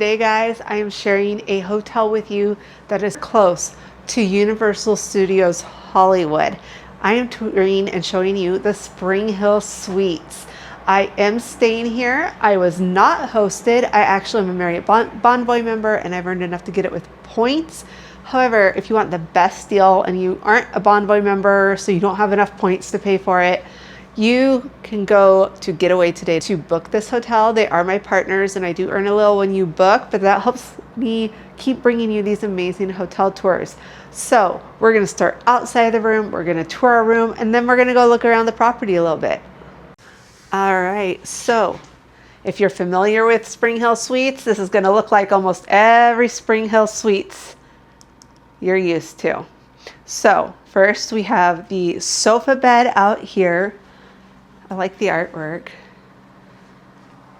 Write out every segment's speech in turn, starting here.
Today, guys, I am sharing a hotel with you that is close to Universal Studios Hollywood. I am touring and showing you the Springhill Suites. I am staying here. I was not hosted. I actually am a Marriott Bonvoy member and I've earned enough to get it with points. However, if you want the best deal and you aren't a Bonvoy member, so you don't have enough points to pay for it, you can go to Getaway Today to book this hotel. They are my partners and I do earn a little when you book, but that helps me keep bringing you these amazing hotel tours. So we're going to start outside the room, we're going to tour our room, and then we're going to go look around the property a little bit. All right, so if you're familiar with Springhill Suites, this is going to look like almost every Springhill Suites you're used to. So first we have the sofa bed out here. I like the artwork.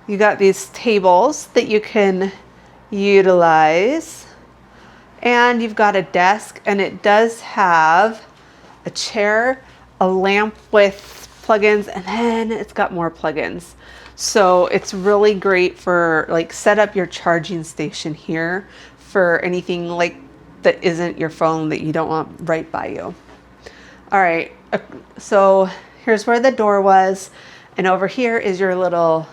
You got these tables that you can utilize, and you've got a desk, and it does have a chair, a lamp with plugins, and then it's got more plugins. So it's really great for like set up your charging station here for anything like that isn't your phone that you don't want right by you. All right, so here's where the door was, and over here is your little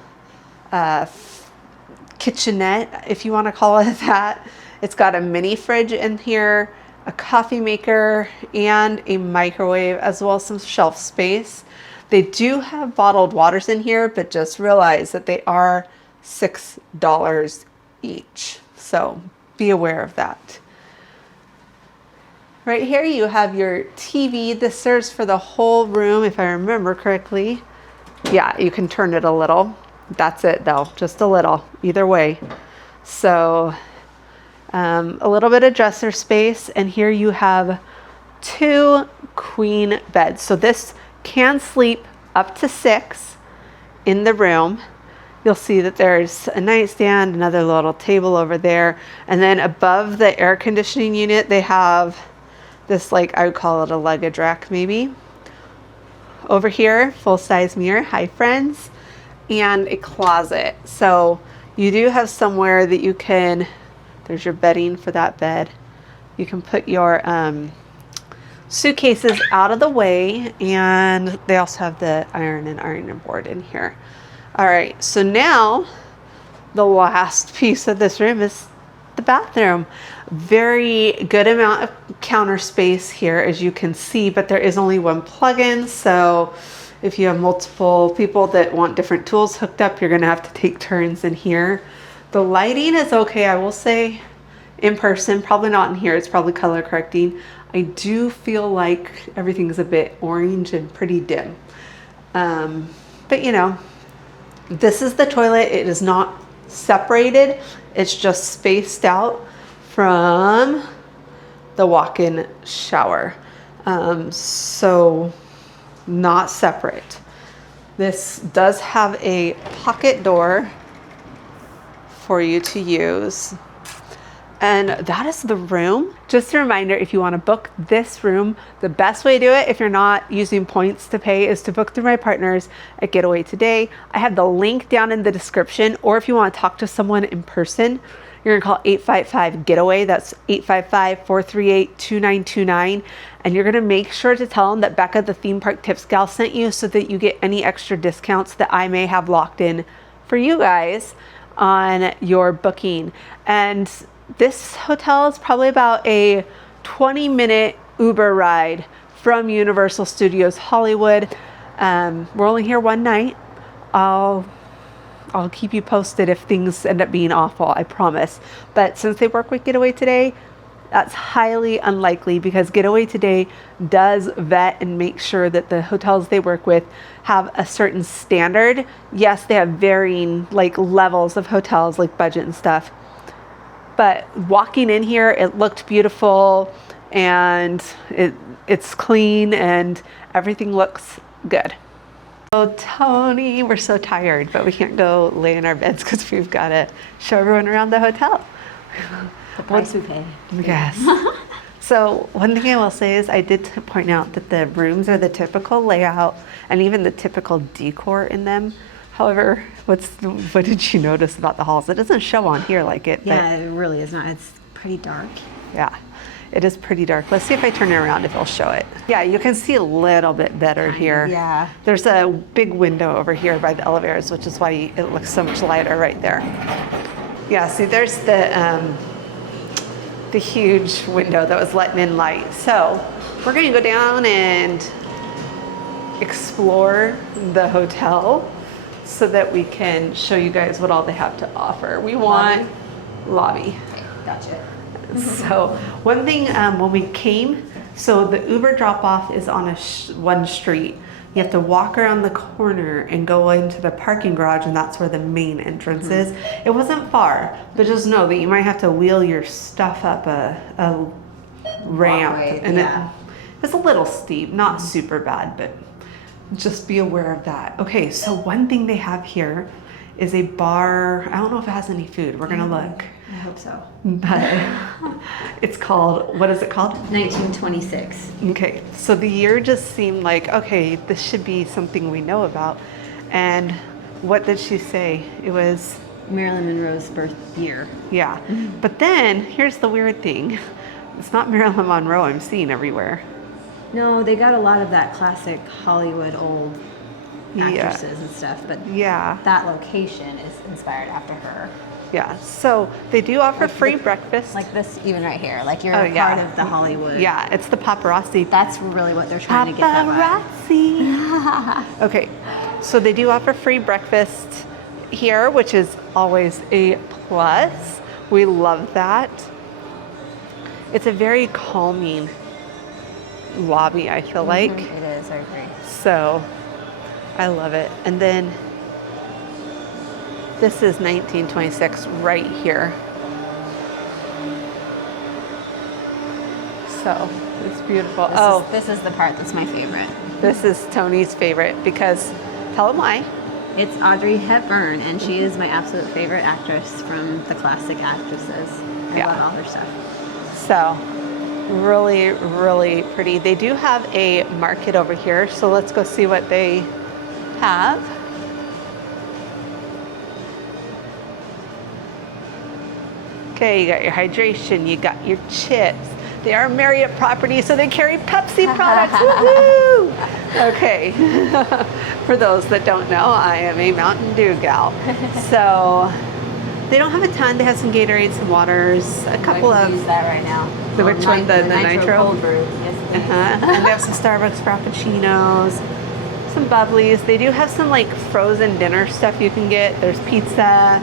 kitchenette, if you want to call it that. It's got a mini fridge in here, a coffee maker, and a microwave, as well as some shelf space. They do have bottled waters in here, but just realize that they are $6 each. So be aware of that. Right here you have your TV. This serves for the whole room, if I remember correctly. Yeah, you can turn it a little. That's it though, just a little, either way. So a little bit of dresser space, and here you have 2 queen beds. So this can sleep up to 6 in the room. You'll see that there's a nightstand, another little table over there, and then above the air conditioning unit they have this, like, I would call it a luggage rack maybe. Over here, full-size mirror, hi friends, and a closet. So you do have somewhere that you can, there's your bedding for that bed. You can put your suitcases out of the way, and they also have the ironing board in here. All right, so now the last piece of this room is the bathroom. Very good amount of counter space here, as you can see, but there is only one plug-in, so if you have multiple people that want different tools hooked up, you're gonna have to take turns in here. The lighting is okay, I will say, in person, probably not in here, it's probably color correcting. I do feel like everything's a bit orange and pretty dim. But you know, this is the toilet. It is not separated, it's just spaced out from the walk-in shower. So not separate. This does have a pocket door for you to use. And that is the room. Just a reminder, if you want to book this room, the best way to do it if you're not using points to pay is to book through my partners at Getaway Today. I have the link down in the description, or if you want to talk to someone in person, you're gonna call 855-GETAWAY. That's 855-438-2929. And you're gonna make sure to tell them that Becca, the theme park tips gal, sent you, so that you get any extra discounts that I may have locked in for you guys on your booking. And this hotel is probably about a 20-minute Uber ride from Universal Studios Hollywood. We're only here one night. I'll keep you posted if things end up being awful, I promise. But since they work with Getaway Today, that's highly unlikely, because Getaway Today does vet and make sure that the hotels they work with have a certain standard. Yes, they have varying like levels of hotels, like budget and stuff. But walking in here, it looked beautiful, and it's clean, and everything looks good. So Tony, we're so tired, but we can't go lay in our beds because we've got to show everyone around the hotel. The price we pay. Yes. So one thing I will say is I did point out that the rooms are the typical layout, and even the typical decor in them. However, what did you notice about the halls? It doesn't show on here like it. Yeah, it really is not. It's pretty dark. Yeah, it is pretty dark. Let's see if I turn it around if it'll show it. Yeah, you can see a little bit better here. Yeah. There's a big window over here by the elevators, which is why it looks so much lighter right there. Yeah, see, there's the huge window that was letting in light. So we're gonna go down and explore the hotel so that we can show you guys what all they have to offer. We want lobby. Okay, gotcha. So one thing when we came, so the Uber drop off is on one street. You have to walk around the corner and go into the parking garage, and that's where the main entrance is. It wasn't far, but just know that you might have to wheel your stuff up a ramp. Walkway, And yeah. it's a little steep, not super bad, but just be aware of that. Okay, so one thing they have here is a bar. I don't know if it has any food. We're gonna look. I hope so. But it's called, what is it called? 1926. Okay, so the year just seemed like, okay, this should be something we know about. And what did she say? It was, Marilyn Monroe's birth year. yeah. But then, here's the weird thing. It's not Marilyn Monroe I'm seeing everywhere. No, they got a lot of that classic Hollywood old Yeah. actresses and stuff, but Yeah, that location is inspired after her. yeah. So they do offer free breakfast. Like this, even right here. Like you're Oh, a yeah. part of the Hollywood. Yeah, it's the paparazzi. That's really what they're trying to get that Paparazzi. Okay, so they do offer free breakfast here, which is always a plus. We love that. It's a very calming lobby, I feel like. It is, I agree. So I love it. And then this is 1926 right here. So it's beautiful. This is the part that's my favorite. This is Tony's favorite because, tell him why. It's Audrey Hepburn, and she is my absolute favorite actress from the classic actresses. I Yeah. love all her stuff. So really, really pretty. They do have a market over here, so let's go see what they have. Okay, you got your hydration, you got your chips. They are Marriott property, so they carry Pepsi products. Woohoo! Okay, for those that don't know, I am a Mountain Dew gal. So they don't have a ton. They have some Gatorade, some waters, a couple I of. use that right now. The which one? The nitro? cold brew. Yes, please. And they have some Starbucks Frappuccinos, some bubblies. They do have some like frozen dinner stuff you can get. There's pizza,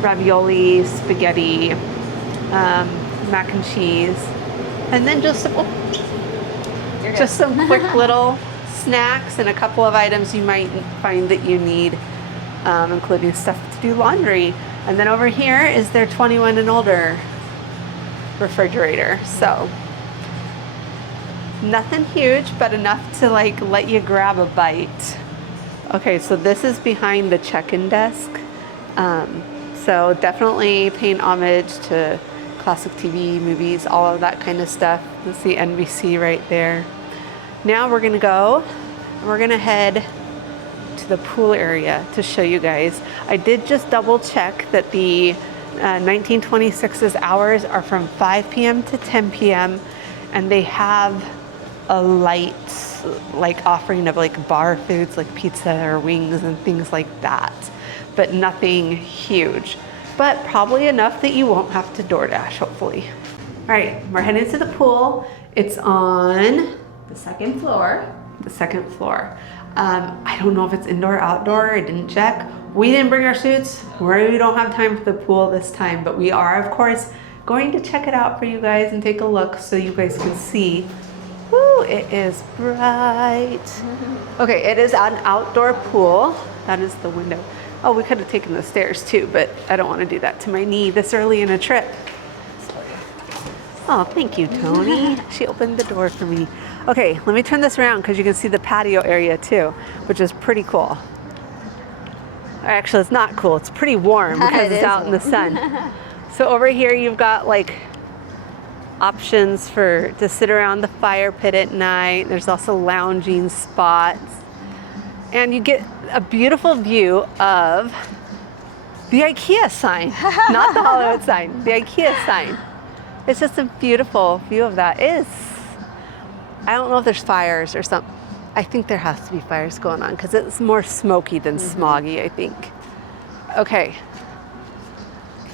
ravioli, spaghetti, mac and cheese, and then just some quick little snacks and a couple of items you might find that you need, including stuff to do laundry. And then over here is their 21 and older refrigerator. So nothing huge, but enough to like let you grab a bite. Okay, so this is behind the check-in desk. So definitely paying homage to classic TV, movies, all of that kind of stuff. Let's see NBC right there. Now we're gonna go, and we're gonna head to the pool area to show you guys. I did just double check that the 1926's hours are from 5 p.m. to 10 p.m. and they have a light like offering of like bar foods like pizza or wings and things like that, but nothing huge, but probably enough that you won't have to DoorDash, hopefully. All right, we're heading to the pool. It's on The second floor. the second floor. I don't know if it's indoor or outdoor. I didn't check. We didn't bring our suits. We don't have time for the pool this time, but we are, of course, going to check it out for you guys and take a look so you guys can see. Woo, it is bright. Okay, it is an outdoor pool. That is the window. Oh, we could have taken the stairs too, but I don't want to do that to my knee this early in a trip. Oh, thank you, Tony. She opened the door for me. Okay, let me turn this around because you can see the patio area too, which is pretty cool. Actually, it's not cool. It's pretty warm because it's out in the sun. So over here, you've got like options to sit around the fire pit at night. There's also lounging spots. And you get a beautiful view of the IKEA sign, not the Hollywood sign, the IKEA sign. It's just a beautiful view of that. I don't know if there's fires or something. I think there has to be fires going on because it's more smoky than smoggy, I think. Okay.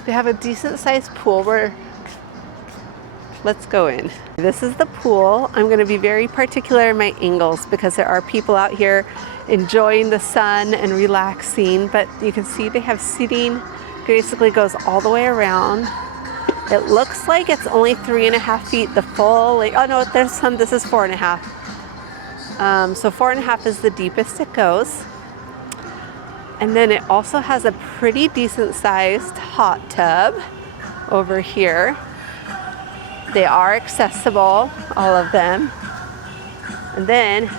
They have a decent sized pool where, let's go in. This is the pool. I'm going to be very particular in my angles because there are people out here enjoying the sun and relaxing, but you can see they have seating. Basically goes all the way around. It looks like it's only 3.5 feet the full, oh no, there's some, this is 4.5. So 4.5 is the deepest it goes. And then it also has a pretty decent sized hot tub over here. They are accessible, all of them. And then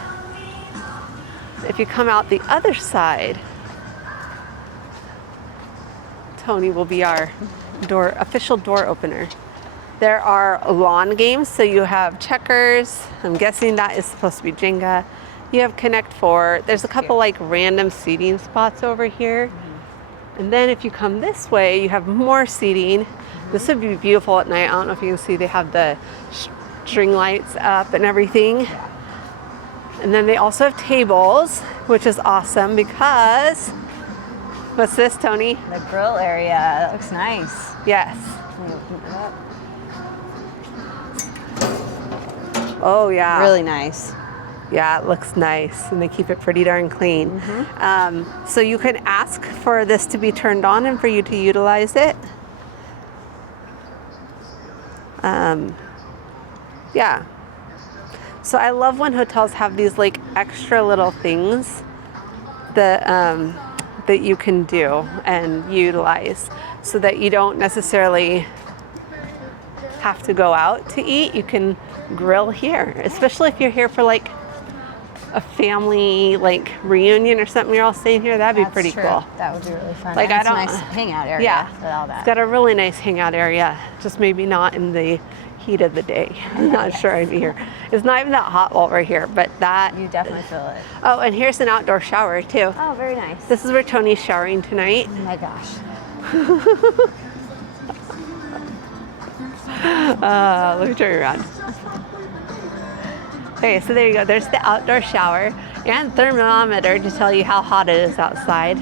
if you come out the other side, Tony will be our official door opener. There are lawn games, so you have checkers. I'm guessing that is supposed to be Jenga. You have Connect Four. There's a couple like random seating spots over here. And then if you come this way, you have more seating. This would be beautiful at night. I don't know if you can see, they have the string lights up and everything. And then they also have tables, which is awesome because, what's this, Tony? The grill area. That looks nice. Yes. Can we open it up? Oh yeah. Really nice. Yeah, it looks nice, and they keep it pretty darn clean. So you can ask for this to be turned on and for you to utilize it. Yeah. So I love when hotels have these like extra little things that that you can do and utilize, so that you don't necessarily have to go out to eat. You can grill here, especially if you're here for like a family like reunion or something. You're all staying here. That'd be pretty cool. That would be really fun. Like, and I don't. It's a nice hangout area. Yeah, with all that. It's got a really nice hangout area. Just maybe not in the heat of the day. I'm not sure I'd be here. It's not even that hot while we're here, but that. You definitely feel it. Oh, and here's an outdoor shower too. Oh, very nice. This is where Tony's showering tonight. Oh my gosh. Let me turn around. Okay, so there you go. There's the outdoor shower and thermometer to tell you how hot it is outside.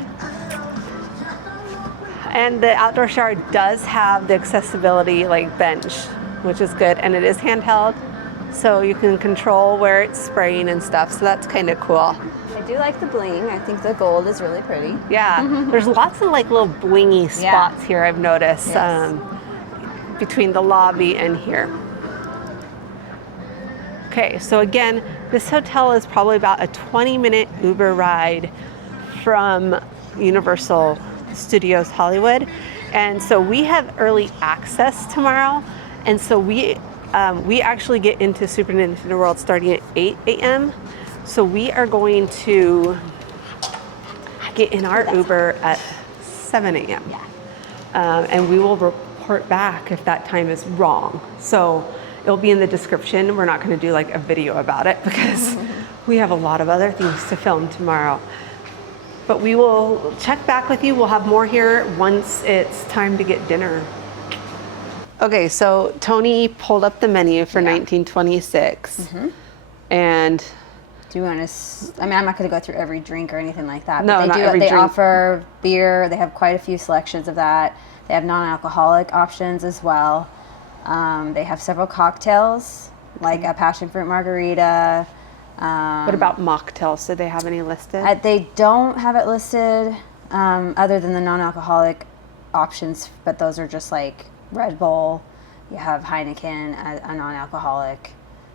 And the outdoor shower does have the accessibility like bench, which is good, and it is handheld, so you can control where it's spraying and stuff. So that's kind of cool. I do like the bling. I think the gold is really pretty. Yeah, there's lots of like little blingy spots here I've noticed. Yes. Between the lobby and here. Okay, so again, this hotel is probably about a 20-minute Uber ride from Universal Studios Hollywood. And so we have early access tomorrow. And so we actually get into Super Nintendo World starting at 8 a.m. So we are going to get in our Uber at 7 a.m. Yeah. And we will report back if that time is wrong. So it'll be in the description. We're not going to do like a video about it because we have a lot of other things to film tomorrow. But we will check back with you. We'll have more here once it's time to get dinner. Okay, so Tony pulled up the menu for 1926. And do you want to? I mean, I'm not going to go through every drink or anything like that. No, but not every drink. They offer beer. They have quite a few selections of that. They have non-alcoholic options as well. They have several cocktails, like a passion fruit margarita. What about mocktails? Do they have any listed? They don't have it listed, other than the non-alcoholic options, but those are just like Red Bull. You have Heineken, a non-alcoholic.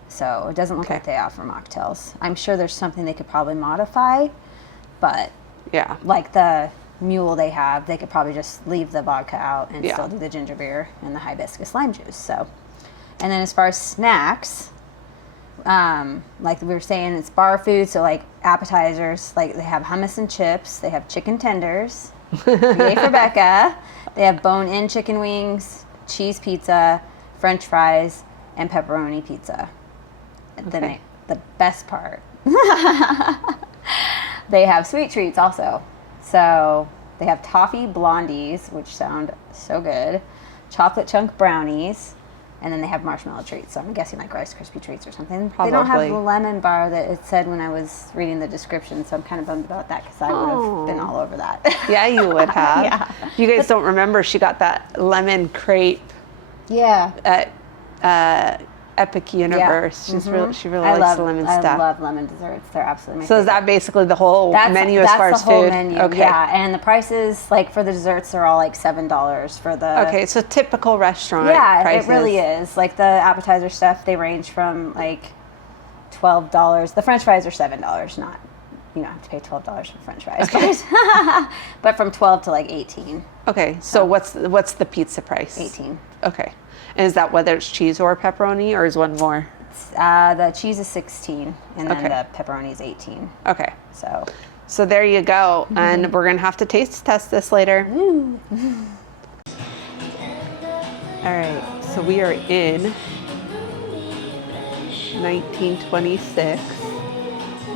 So it doesn't look like they offer mocktails. I'm sure there's something they could probably modify, but yeah, like the mule they have, they could probably just leave the vodka out and still do the ginger beer and the hibiscus lime juice. So, and then as far as snacks, like we were saying, it's bar food. So like appetizers, like they have hummus and chips. They have chicken tenders. Yay for Becca. They have bone-in chicken wings, cheese pizza, French fries, and pepperoni pizza. The best part. They have sweet treats also. So they have toffee blondies, which sound so good, chocolate chunk brownies, and then they have marshmallow treats. So I'm guessing like Rice Krispie treats or something. Probably. They don't have the lemon bar that it said when I was reading the description, so I'm kind of bummed about that because I would have been all over that. Yeah, you would have. Yeah. You guys don't remember she got that lemon crepe Yeah. at Epic Universe. She really likes the lemon stuff. I love lemon desserts. They're absolutely my So favorite. is that basically the whole menu as far as food? That's the whole menu. Okay. Yeah, and the prices, like for the desserts, are all like $7 for the. Okay, so typical restaurant prices. It really is. Like the appetizer stuff, they range from like $12. The French fries are $7, not. You don't have to pay $12 for French fries, but from 12 to like 18. Okay, so what's the pizza price? 18. Okay, and is that whether it's cheese or pepperoni, or is one more? The cheese is 16, and then Okay. the pepperoni is 18. Okay, So there you go, and we're gonna have to taste test this later. All right, so we are in 1926,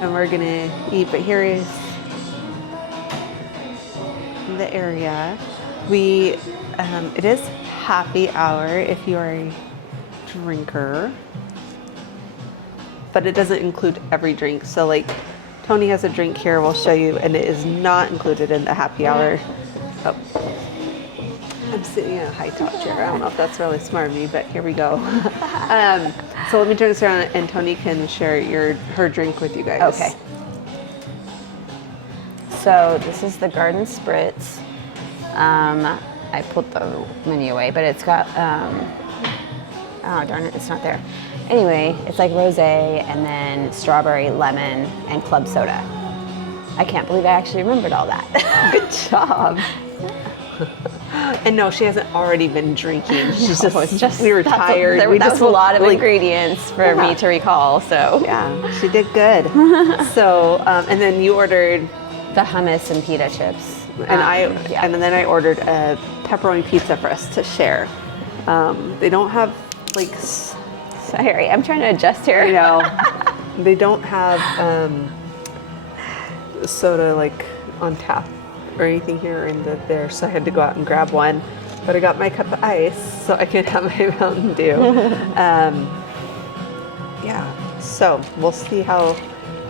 and we're gonna eat. But here is the area. It is happy hour if you are a drinker, but it doesn't include every drink. So like Tony has a drink here, we'll show you, and it is not included in the happy hour. Oh, I'm sitting in a high top chair. I don't know if that's really smart of me, but here we go. So let me turn this around and Tony can share her drink with you guys. okay. So this is the Garden Spritz. I pulled the menu away, but it's got, oh darn it, it's not there. Anyway, it's like rosé and then strawberry, lemon, and club soda. I can't believe I actually remembered all that. Good job. And no, she hasn't already been drinking. She's just we were tired. That was a lot of ingredients for me to recall, so. Yeah, she did good. So, and then you ordered the hummus and pita chips. And then I ordered a pepperoni pizza for us to share. They don't have like. Sorry, I'm trying to adjust here. You know, they don't have soda like on tap or anything here in there, so I had to go out and grab one. But I got my cup of ice so I could have my Mountain Dew. Yeah, so we'll see how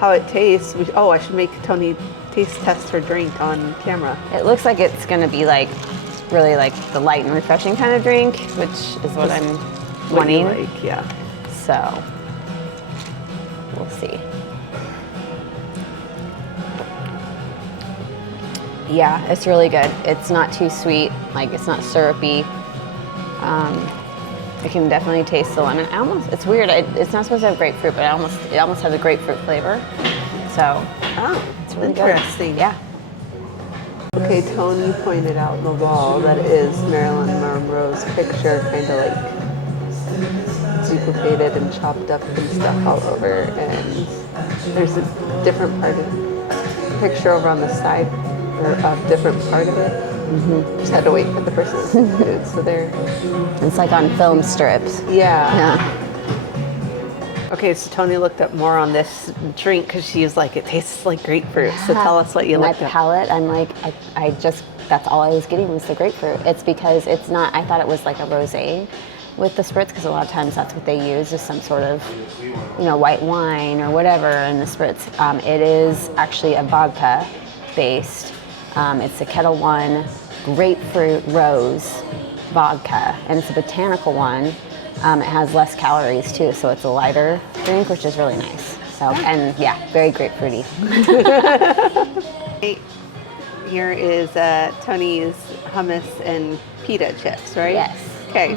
it tastes. I should make Tony taste test her drink on camera. It looks like it's gonna be like really like the light and refreshing kind of drink, which is what I'm wanting. Like, yeah. So we'll see. Yeah, it's really good. It's not too sweet, like it's not syrupy. I can definitely taste the lemon. It's weird. It's not supposed to have grapefruit, but it almost has a grapefruit flavor. So it's really interesting. Good. Yeah. Okay, Tony pointed out on the wall that it is Marilyn Monroe's picture, kind of like duplicated and chopped up and stuff all over. And there's a different part of the picture over on the side, or a different part of it. Just had to wait for the person to do it. So there. It's like on film strips. Yeah. Okay, so Tony looked up more on this drink because she's like, it tastes like grapefruit. So tell us what you looked My up. palate, I'm like, that's all I was getting was the grapefruit. It's because it's not, I thought it was like a rosé with the spritz, because a lot of times that's what they use, is some sort of, white wine or whatever in the spritz. It is actually a vodka based. It's a Kettle One grapefruit rose vodka, and it's a botanical one. It has less calories too, so it's a lighter drink, which is really nice. So, and yeah, very grapefruity. Here is Tony's hummus and pita chips, right? Yes. Okay.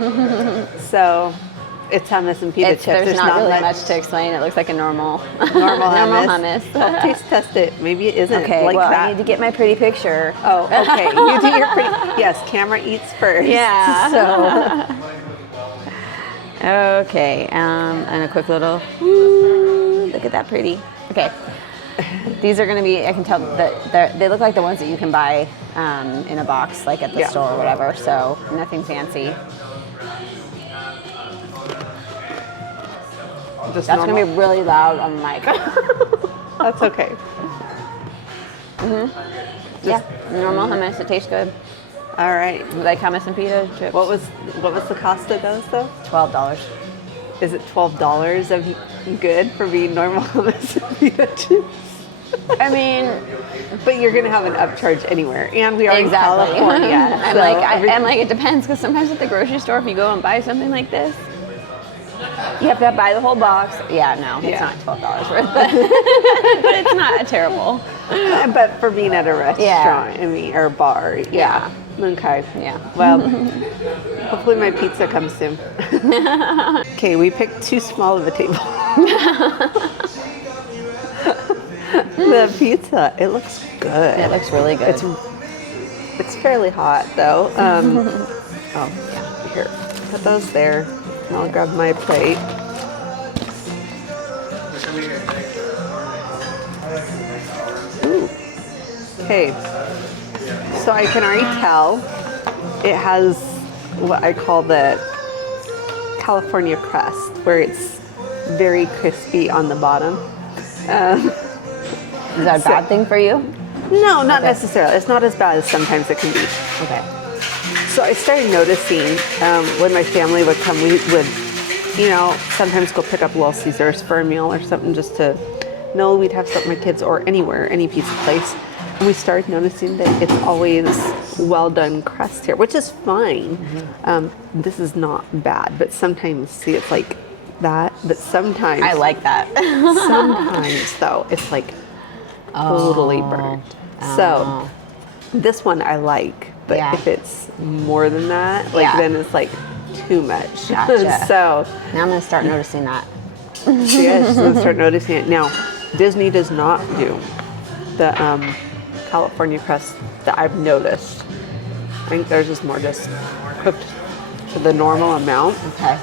So it's hummus and pita chips. There's not really much to explain. It looks like a normal hummus. Well, taste test it. Maybe it isn't Okay, like well, that. I need to get my pretty picture. Oh, okay. You do your pretty. Yes, camera eats first. Yeah. So. Okay, and a quick little, ooh, look at that pretty. Okay, these are gonna be, I can tell that they look like the ones that you can buy in a box, like at the store or whatever, so nothing fancy. Just That's gonna be really loud on the mic. That's okay. Yeah, normal hummus. It tastes good. All right. You like hummus and pita chips? What was the cost of those though? $12. Is it $12 of good for being normal hummus and pita chips? I mean, but you're gonna have an upcharge anywhere, and we are in California. I'm like, it depends, because sometimes at the grocery store, if you go and buy something like this, you have to buy the whole box. Yeah, no, it's not $12 worth, but it's not terrible. But for being at a restaurant, I mean, or bar, Okay. Yeah. Well, hopefully my pizza comes soon. Okay, we picked too small of a table. The pizza, it looks good. It looks really good. It's fairly hot though. Here, put those there. And I'll grab my plate. Ooh. Okay. So I can already tell it has what I call the California crust, where it's very crispy on the bottom. Is that a bad thing for you? No, not necessarily. It's not as bad as sometimes it can be. Okay. So I started noticing when my family would come, we would, sometimes go pick up Little Caesars for a meal or something just to know we'd have something with my kids, or anywhere, any pizza place. And we started noticing that it's always well done crust here, which is fine. Mm-hmm. This is not bad, but sometimes, see, it's like that. But sometimes I like that. Sometimes though, it's like totally burnt. So this one I like, but if it's more than that, then it's like too much. Gotcha. So now I'm gonna start noticing that. Yes, I'm gonna start noticing it now. Disney does not do the California crust that I've noticed. I think theirs is more just cooked to the normal amount. Okay.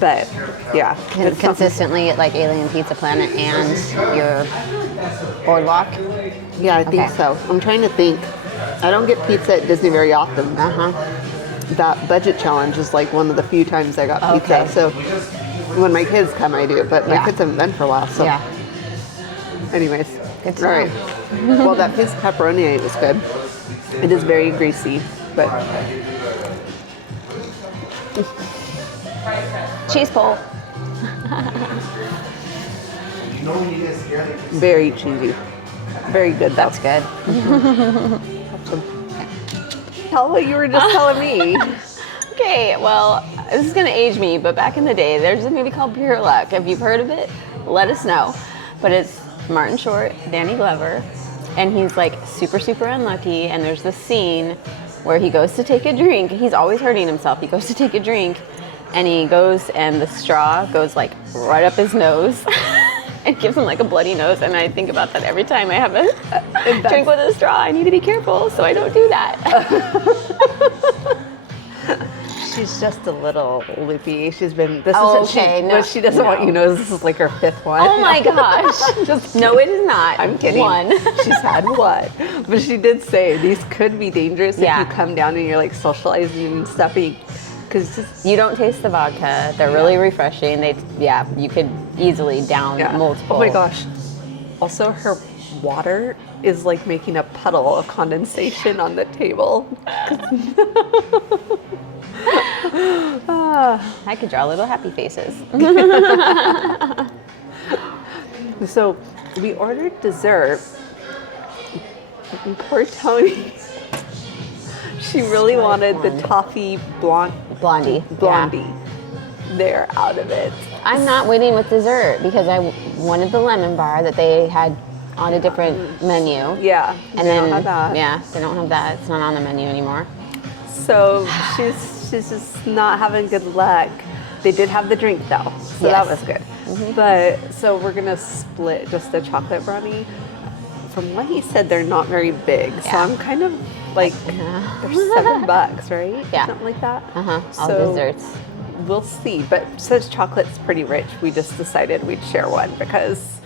But yeah, consistently at like Alien Pizza Planet and your Boardwalk. Yeah, I think so. I'm trying to think. I don't get pizza at Disney very often. That budget challenge is like one of the few times I got pizza. So when my kids come, I do. But my kids haven't been for a while. So anyways, it's all right. Well, that piece of pepperoni I ate was good. It is very greasy, but cheese pull. Very cheesy. Very good. That's good. Tell what you were just telling me. Okay, well, this is gonna age me, but back in the day, there's a movie called Pure Luck. If you've heard of it, let us know. But it's Martin Short, Danny Glover, and he's like super, super unlucky. And there's this scene where he goes to take a drink. He's always hurting himself. He goes to take a drink, and he goes, and the straw goes like right up his nose. It gives him like a bloody nose, and I think about that every time I have a drink with a straw. I need to be careful so I don't do that. She's just a little loopy. She's been. What she doesn't want you to know. This is like her 5th one. Oh my gosh! No, it is not. I'm kidding. One. She's had one, but she did say these could be dangerous if you come down and you're like socializing and stuff. Because you don't taste the vodka. They're really refreshing. You could easily down multiple. Oh my gosh. Also, her water is like making a puddle of condensation on the table. I could draw little happy faces. So we ordered dessert. And poor Tony. She really wanted the toffee blondie. They're out of it. I'm not waiting with dessert because I wanted the lemon bar that they had on a different menu. Yeah. And they don't have that. Yeah, they don't have that. It's not on the menu anymore. So she's just not having good luck. They did have the drink though, so that was good. Mm-hmm. But so we're gonna split just the chocolate brownie. From what he said, they're not very big, so I'm kind of like, they're $7, right? Yeah, something like that. All desserts. We'll see. But since chocolate's pretty rich, we just decided we'd share one because,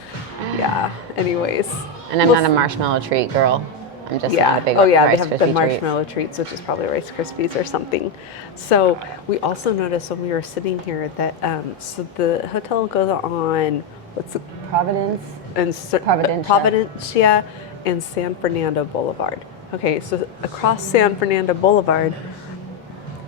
anyways. And I'm not a marshmallow treat girl. I'm just not a big they Rice have Krispie the marshmallow treats, which is probably Rice Krispies or something. So we also noticed when we were sitting here that so the hotel goes on Providence. Providencia, and San Fernando Boulevard. Okay, so across San Fernando Boulevard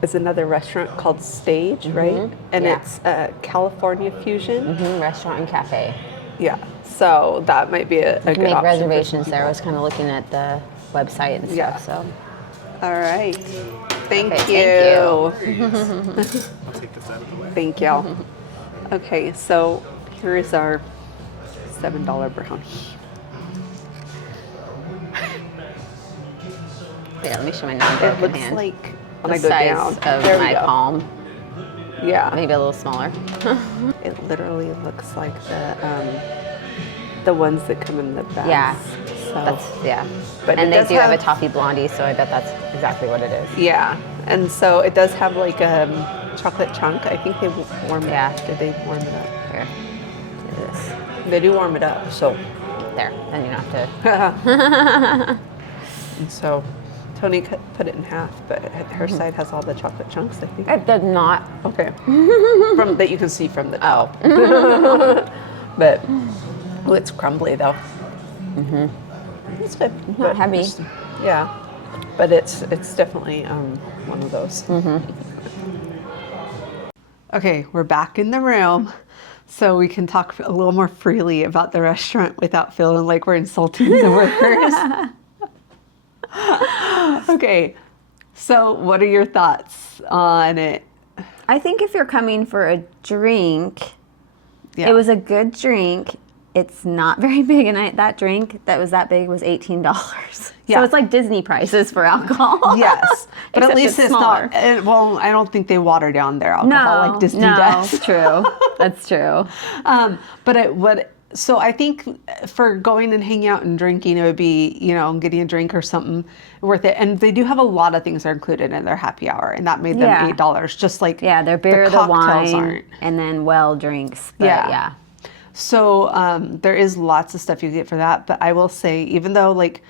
is another restaurant called Stage, right? And it's California Fusion. Restaurant and cafe. Yeah, so that might be a good Make option reservations there. I was kind of looking at the website and stuff. So. All right. Thank you. Thank you. I'll take this out of the way. Thank you. Okay, so here is our $7 brownie. Yeah, let me show my It non-broken looks hand. like when The I go size down. of There we my go. palm. Yeah. Maybe a little smaller. It literally looks like the ones that come in the bags. Yeah. So, Yeah. But And it they does do have a have- toffee blondie, so I bet that's exactly what it is. yeah. And so it does have like a chocolate chunk. I think they warm it Yeah. up. Did they warm it up? Here. Do this. They do warm it up. So, There. Then you don't have to. and so Tony put it in half, but her side has all the chocolate chunks, I think. It does not. Okay. From that you can see from the top. Oh. But it's crumbly though. It's good. Not but heavy. it's- Yeah. But it's definitely one of those. Okay, we're back in the room, so we can talk a little more freely about the restaurant without feeling like we're insulting the workers. Okay, so what are your thoughts on it? I think if you're coming for a drink, Yeah. it was a good drink. It's not very big, and that drink that was that big was $18. Yeah. So it's like Disney prices for alcohol. Yes, but at Except least it's smaller. not. Well, I don't think they water down their alcohol like Disney does. That's true. That's true. So I think for going and hanging out and drinking, it would be, getting a drink or something worth it. And they do have a lot of things that are included in their happy hour, and that made them Yeah. $8. Just like Their beer, the cocktails wine, aren't. and then drinks. But yeah. So there is lots of stuff you get for that. But I will say, even though like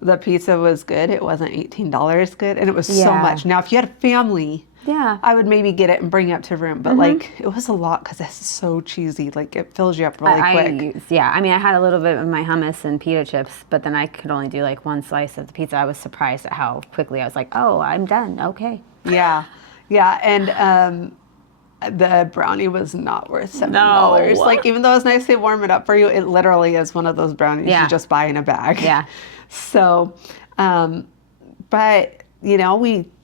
the pizza was good, it wasn't $18 good, and it was so Yeah. much. Now, if you had a family, Yeah. I would maybe get it and bring it up to room. But like, it was a lot because it's so cheesy. Like, it fills you up really quick. I mean, I had a little bit of my hummus and pita chips, but then I could only do like one slice of the pizza. I was surprised at how quickly I was like, oh, I'm done. Okay. Yeah, and the brownie was not worth $7. No. Like, even though it's nice they warm it up for you, it literally is one of those brownies Yeah. you just buy in a bag. Yeah. So, but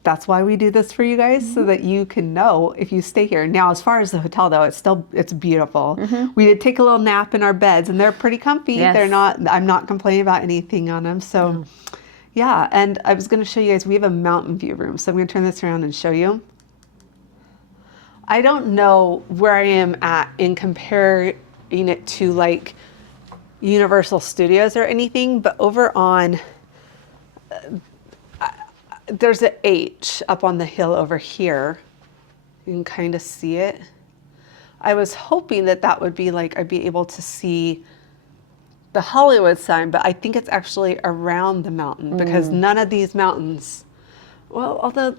that's why we do this for you guys, so that you can know if you stay here. Now, as far as the hotel though, it's beautiful. We did take a little nap in our beds, and they're pretty comfy. Yes. I'm not complaining about anything on them. So, yeah. And I was going to show you guys, we have a mountain view room. So I'm going to turn this around and show you. I don't know where I am at in comparing it to like Universal Studios or anything, but over on, there's an H up on the hill over here. You can kind of see it. I was hoping that would be like, I'd be able to see the Hollywood sign, but I think it's actually around the mountain because none of these mountains, well, although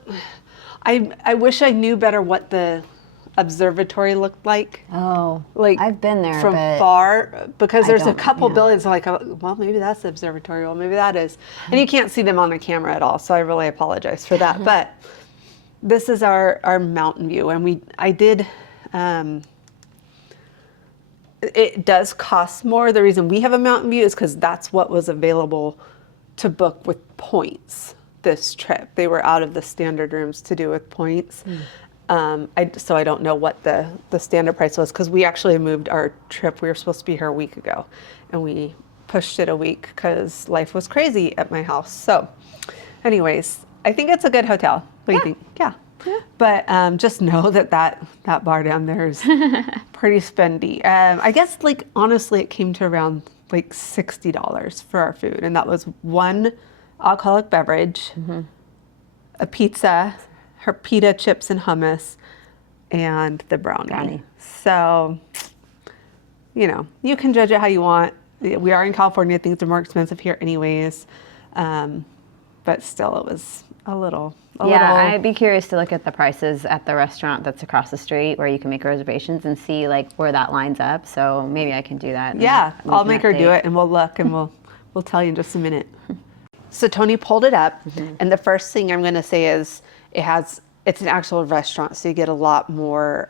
I wish I knew better what the observatory looked like. Oh, Like I've been there from but far, because I there's a don't- couple yeah. buildings like, well, maybe that's the observatory. Well, maybe that is. And you can't see them on the camera at all. So I really apologize for that. But this is our mountain view. And I did, it does cost more. The reason we have a mountain view is because that's what was available to book with points this trip. They were out of the standard rooms to do with points. So I don't know what the standard price was, because we actually moved our trip. We were supposed to be here a week ago, and we pushed it a week because life was crazy at my house. So anyways, I think it's a good hotel. What do you think? Yeah. But just know that bar down there is pretty spendy. I guess, like, honestly, it came to around like $60 for our food, and that was one alcoholic beverage, a pizza, her pita chips and hummus, and the brownie. So, you can judge it how you want. We are in California. Things are more expensive here anyways. But still, it was a little. I'd be curious to look at the prices at the restaurant that's across the street where you can make reservations and see like where that lines up. So maybe I can do that. Yeah, and we I'll can make her do update. it, and we'll look, and we'll We'll tell you in just a minute. So Tony pulled it up, and the first thing I'm going to say is it's an actual restaurant, so you get a lot more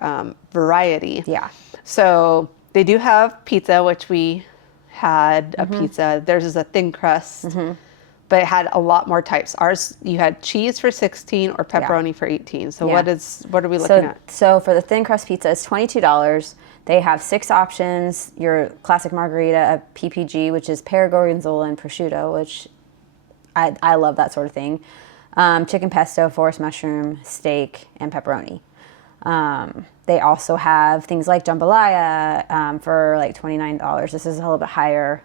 variety. Yeah. So they do have pizza, which we had a pizza. Theirs is a thin crust, but it had a lot more types. Ours, you had cheese for 16 or pepperoni for 18. So what are we looking at? So for the thin crust pizza, it's $22. They have 6 options. Your classic margarita, a PPG, which is pear, gorgonzola, and prosciutto, which I love that sort of thing. Chicken pesto, forest mushroom, steak, and pepperoni. They also have things like jambalaya for like $29. This is a little bit higher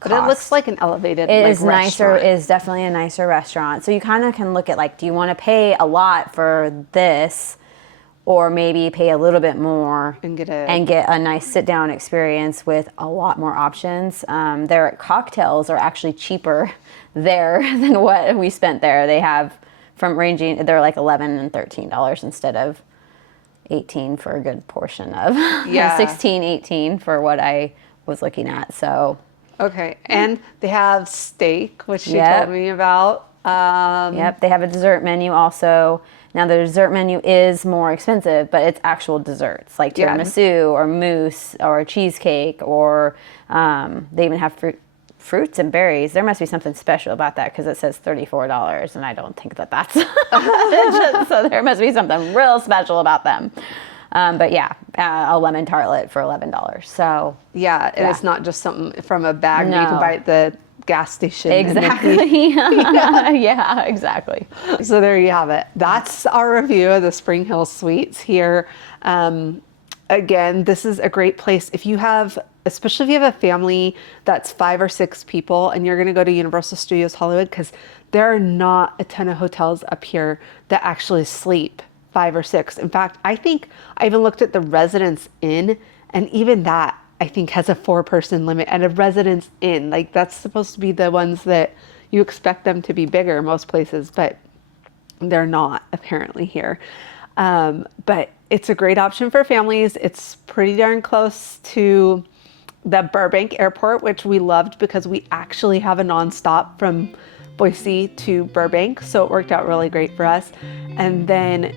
cost. But it looks like an elevated It like, is nicer. restaurant. It is definitely a nicer restaurant. So you kind of can look at like, do you want to pay a lot for this, or maybe pay a little bit more and get a nice sit-down experience with a lot more options. Their cocktails are actually cheaper there than what we spent there. They have they're like $11 and $13 instead of 18 for a good portion of 16, 18 for what I was looking at. So okay, and they have steak, which she told me about. Yep, they have a dessert menu also. Now the dessert menu is more expensive, but it's actual desserts like tiramisu or mousse or cheesecake, or they even have fruits and berries. There must be something special about that because it says $34, and I don't think that's so there must be something real special about them. But yeah, a lemon tartlet for $11. So and it's not just something from a bag you can buy at the gas station. Exactly. Yeah, exactly. So there you have it. That's our review of the Springhill Suites here. Again, this is a great place if you have, especially if you have a family that's 5 or 6 people and you're going to go to Universal Studios Hollywood, because there are not a ton of hotels up here that actually sleep 5 or 6. In fact, I think I even looked at the Residence Inn, and even that I think has a 4-person limit. And a Residence Inn, like that's supposed to be the ones that you expect them to be bigger most places, but they're not apparently here. But it's a great option for families. It's pretty darn close to the Burbank airport, which we loved because we actually have a nonstop from Boise to Burbank. So it worked out really great for us. And then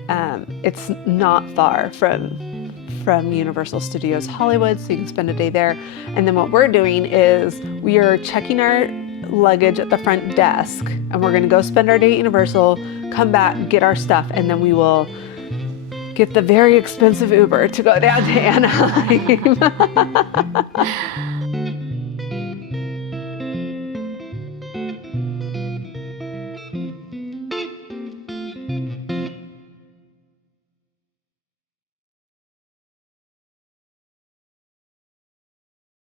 it's not far from Universal Studios Hollywood, so you can spend a day there. And then what we're doing is we are checking our luggage at the front desk, and we're gonna go spend our day at Universal, come back, get our stuff, and then we will get the very expensive Uber to go down to Anaheim.